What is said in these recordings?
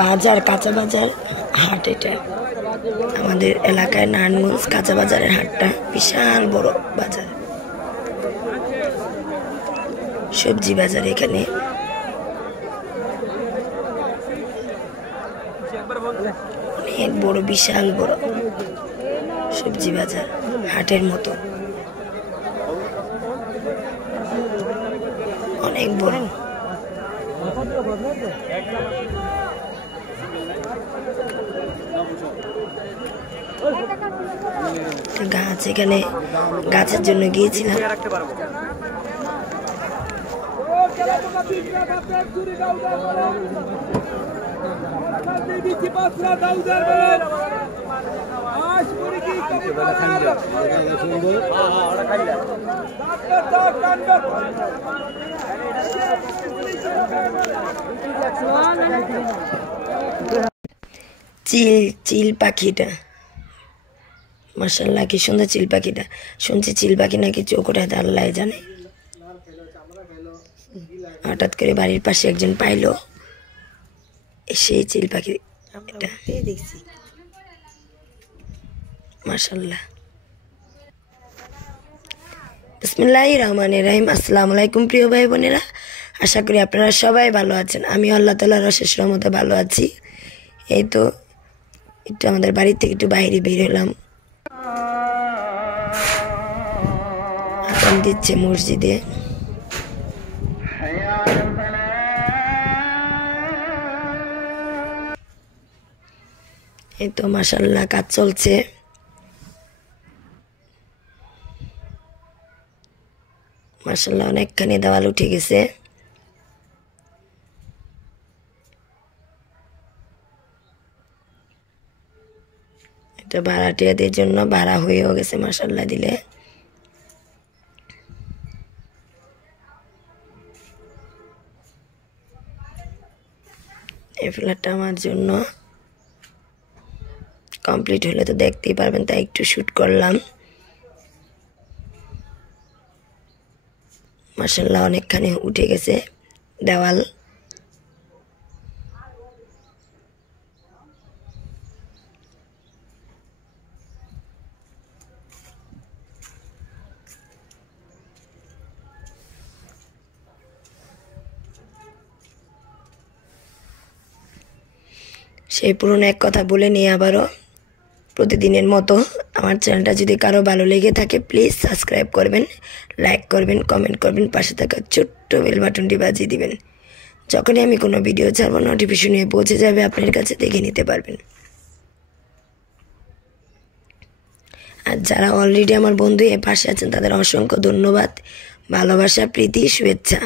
বাজার, কাঁচা বাজার হাট। এটা আমাদের এলাকায় নারায়ণগঞ্জ কাঁচা বাজারের হাটটা বিশাল বড় বাজার, সবজি বাজার। এখানে অনেক বড়, বিশাল বড় সবজি বাজার, হাটের মতো অনেক বড়। গাছ, এখানে গাছের জন্য গিয়েছিলাম। চিল পাখিটা, মাশাআল্লাহ কি সুন্দর চিল পাখিটা। শুনছি চিল পাখি নাকি চোখ ওঠাতে আল্লাহ জানে। হঠাৎ করে বাড়ির পাশে একজন পাইলো, সেই চিল পাখি এটা দেখছি, মাশাআল্লাহ। বিসমিল্লাহির রহমানির রহিম। আসসালামু আলাইকুম প্রিয় ভাই বোনেরা, আশা করি আপনারা সবাই ভালো আছেন। আমি আল্লাহ তাআলার অশেষ রহমতে ভালো আছি। এই তো একটু আমাদের বাড়ি থেকে একটু বাইরে বের হলাম, আজান দিচ্ছে মসজিদে। এই তো মাশাআল্লাহ কাজ চলছে। মাশাআল্লাহ অনেকখানি দেওয়াল উঠে গেছে। এটা ভাড়াটিয়াদের জন্য ভাড়া হয়েও গেছে মাশাআল্লাহ দিলে। এই ফ্ল্যাটটা আমার জন্য কমপ্লিট হলে তো দেখতেই পারবেন, তাই একটু শ্যুট করলাম। মাশাআল্লাহ অনেকখানি উঠে গেছে দেওয়াল। সেই পুরনো এক কথা বলে নিয়ে আবারও প্রতিদিনের মতো আমার চ্যানেলটা যদি কারো ভালো লেগে থাকে প্লিজ সাবস্ক্রাইব করবেন, লাইক করবেন, কমেন্ট করবেন, পাশে থাকা ছোট্ট বেল বাটনটি বাজিয়ে দিবেন। যখনই আমি কোনো ভিডিও ছাড়বো নোটিফিকেশন নিয়ে পৌঁছে যাবে আপনার কাছে, দেখে নিতে পারবেন। আর যারা অলরেডি আমার বন্ধু এ পাশে আছেন তাদের অসংখ্য ধন্যবাদ, ভালোবাসা, প্রীতি, শুভেচ্ছা।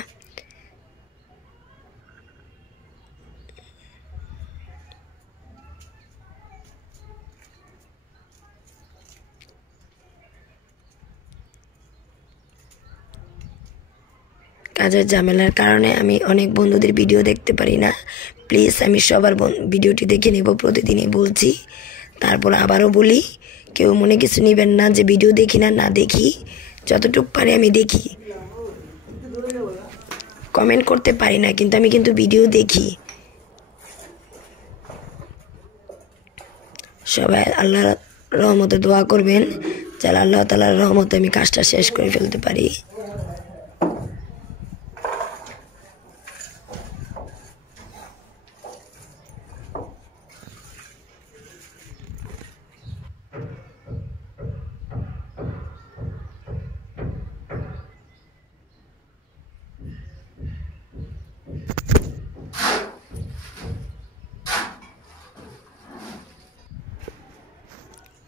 কাজের ঝামেলার কারণে আমি অনেক বন্ধুদের ভিডিও দেখতে পারি না। প্লিজ আমি সবার ভিডিওটি দেখে নেব, প্রতিদিনই বলছি। তারপর আবারও বলি, কেউ মনে কিছু নেবেন না যে ভিডিও দেখি না, না দেখি, যতটুকু পারি আমি দেখি। কমেন্ট করতে পারি না, কিন্তু আমি ভিডিও দেখি। সবাই আল্লাহর রহমতে দোয়া করবেন, যেন আল্লাহ তাআলার রহমতে আমি কাজটা শেষ করে ফেলতে পারি।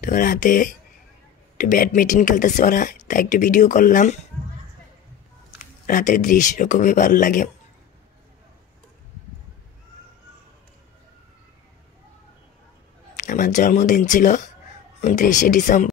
তো রাতে একটু ব্যাডমিন্টন খেলতেছে ওরা, তাই একটু ভিডিও করলাম। রাতের দৃশ্য খুবই ভালো লাগে। আমার জন্মদিন ছিল 29শে ডিসেম্বর।